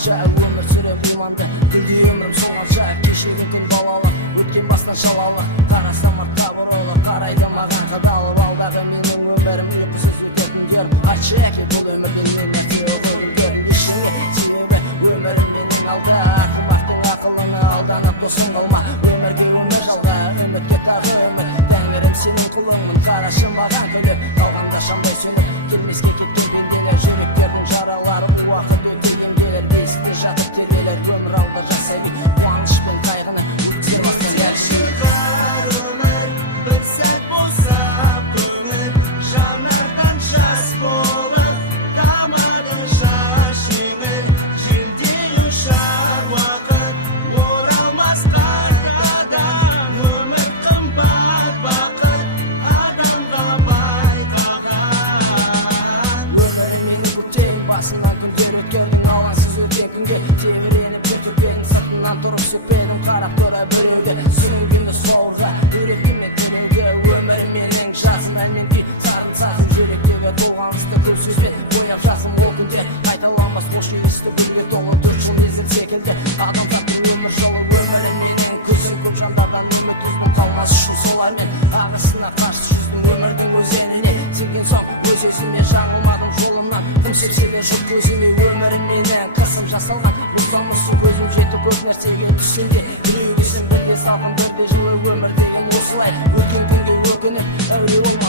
Өмір сүріп иманды күнде өмірім соңғанша кешегендің балалы өткен бастан шалалы қарасам артқа бұрылып қарайды маған қадалып алдағы менің өмірім лепсіз өтетіндер айтшы әке бұл өмірде не нәрсе өтетіндерің ешіне себебі өмірім менің алда ақымақтың ақылына алданып досым қалма өмірге өмір жалға үмітке тағы үміт тәңірім сенің құлыңмын қарашы маған күліп қалғанда шамдай сөніп келмеске кеткен пенделер жүректердің жараларын уақыт жатып тербелер өмір алда жасайды қуаныш пен қайғыны өткізе бастан шығар өмір бір сәт болса көңіл жанардан жас болып тамады шаш жеңіл желдей ұшар уақыт оралмас қайтадан өмір қымбат бақыт адамға байлаған өмірі мені көктей басынан күндер өткеннің алаңсыз өткен күнге тебіреніп кетуден сыртынан тұрып сөкпенім қарап тұра біреуге сүйгенді солға үйреткенмен төменгі өмір менің жасым ән мен күй сарын сазым жүректегі толғанысты көп сөзбен бояп жазым ол күнде қайталанбас бош үйісті гүлге толы төрт жыл мезгіл секілді адамзаттың өмір жолы өмірі менің күзім көп жандардан үміт үзбей қалмас үшін солармен ағысына қарсы жүздім өмірдің өзеніне сенген соң өз өзіме жаңылмадым жолымнан кім сепседе жұрт көзіме өмірім менің қысым жасалған бұздан мұсу көзім жетіп көп нәрсеге түскенде біреу десін бірге салқын бірде жылы өмір деген осылай өткен күнге өкініп әуре